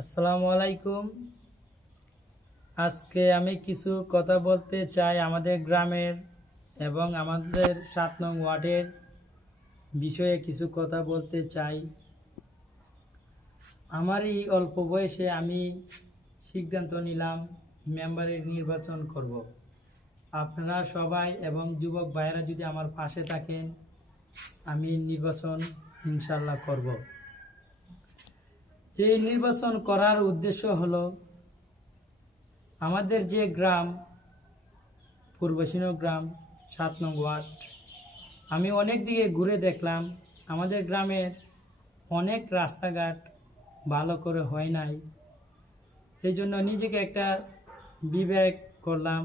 আসসালামু আলাইকুম। আজকে আমি কিছু কথা বলতে চাই আমাদের গ্রামের এবং আমাদের 7 নং ওয়ার্ডের বিষয়ে কিছু কথা বলতে চাই। আমার এই অল্প বয়সে আমি সিদ্ধান্ত নিলাম মেম্বারের নির্বাচন করব। আপনারা সবাই এবং যুবক ভাইয়েরা যদি আমার পাশে থাকেন, আমি নির্বাচন ইনশাল্লাহ করব। এই নির্বাচন করার উদ্দেশ্য হলো আমাদের যে গ্রাম পূর্বশীন গ্রাম 7 নং ওয়ার্ড, আমি অনেক দিকে ঘুরে দেখলাম আমাদের গ্রামের অনেক রাস্তাঘাট ভালো করে হয় নাই। এই জন্য নিজেকে একটা বিবেক করলাম,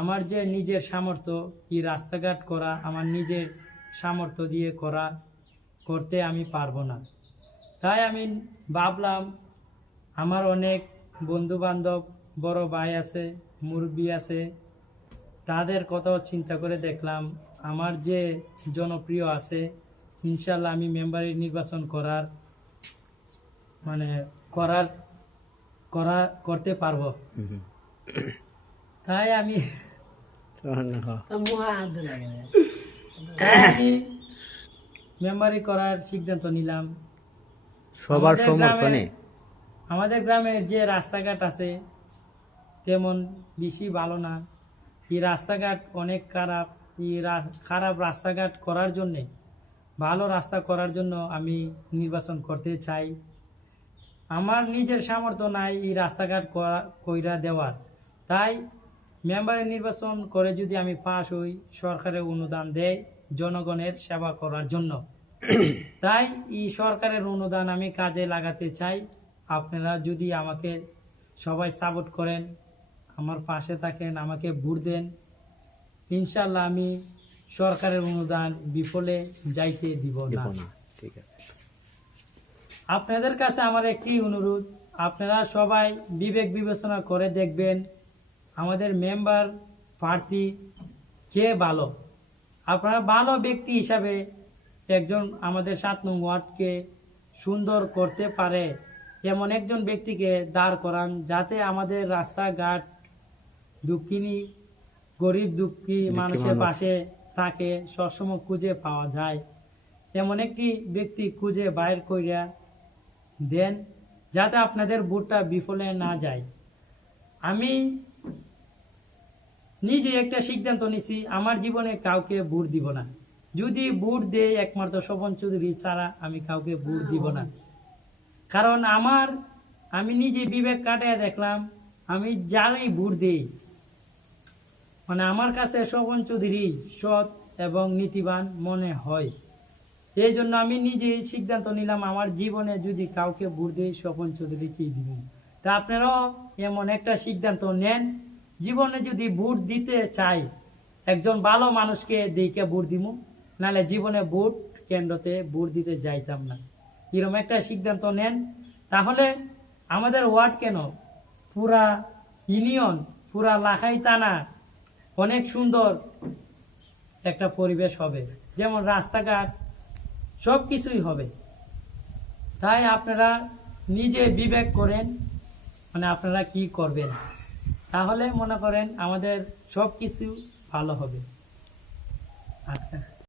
আমার যে নিজের সামর্থ্য এই রাস্তাঘাট করা আমার নিজের সামর্থ্য দিয়ে করতে আমি পারবো না। তাই আমি ভাবলাম আমার অনেক বন্ধু বান্ধব বড় ভাই আছে, মুরব্বী আছে, তাদের কথাও চিন্তা করে দেখলাম আমার যে জনপ্রিয় আছে ইনশাল্লাহ আমি মেম্বারের নির্বাচন করতে পারবো। তাই আমি মেম্বারি করার সিদ্ধান্ত নিলাম। সবার সমর্থনে আমাদের গ্রামের যে রাস্তাঘাট আছে তেমন বেশি ভালো না। এই রাস্তাঘাট অনেক খারাপ। এই খারাপ রাস্তাঘাট করার জন্যে ভালো রাস্তা করার জন্য আমি নির্বাচন করতে চাই। আমার নিজের সামর্থ্য নাই এই রাস্তাঘাট কইরা দেওয়ার। তাই মেম্বারের নির্বাচন করে যদি আমি পাশ হই, সরকারের অনুদান দেয় জনগণের সেবা করার জন্য। তাই এই সরকারের অনুদান আমি কাজে লাগাতে চাই। আপনারা যদি আমাকে সবাই সাপোর্ট করেন, আমার পাশে থাকেন, আমাকে ভোট দেন, ইনশাল্লাহ আমি সরকারের অনুদান বিফলে যাইতে দিব না। ঠিক আছে। আপনাদের কাছে আমার একটি অনুরোধ, আপনারা সবাই বিবেক বিবেচনা করে দেখবেন আমাদের মেম্বার প্রার্থী কে ভালো। আপনারা ভালো ব্যক্তি হিসাবে একজন আমাদের 7 নং ওয়ার্ডকে সুন্দর করতে পারে এমন একজন ব্যক্তিকে দাঁড় করান, যাতে আমাদের রাস্তাঘাট গরিব দুঃখী মানুষের পাশে তাকে সবসময় খুঁজে পাওয়া যায়। এমন একটি ব্যক্তি খুঁজে বাইর কইরা দেন, যাতে আপনাদের ভোটটা বিফলে না যায়। আমি নিজে একটা সিদ্ধান্ত নিছি, আমার জীবনে কাউকে ভোট দিব না। যদি ভোট দেয় একমাত্র স্বপন চৌধুরী ছাড়া আমি কাউকে ভোট দিব না। কারণ আমি নিজে বিবেক কাটায় দেখলাম, আমি যারাই ভোট দেই আমার কাছে স্বপন চৌধুরী সৎ এবং নীতিবান মনে হয়। এই জন্য আমি নিজে সিদ্ধান্ত নিলাম আমার জীবনে যদি কাউকে ভোট দেই স্বপন চৌধুরীকেই দিব। তা আপনারাও এমন একটা সিদ্ধান্ত নেন, জীবনে যদি ভোট দিতে চাই একজন ভালো মানুষকে দেখে ভোট দিব, নাহলে জীবনে ভোট কেন্দ্রতে ভোট দিতে যাইতাম না। এরকম একটা সিদ্ধান্ত নেন, তাহলে আমাদের ওয়ার্ড কেন পুরা ইউনিয়ন, পুরা লাখাই থানা অনেক সুন্দর একটা পরিবেশ হবে, যেমন রাস্তাঘাট সব কিছুই হবে। তাই আপনারা নিজে বিবেক করেন, আপনারা কি করবেন, তাহলে মনে করেন আমাদের সব কিছু ভালো হবে। আচ্ছা।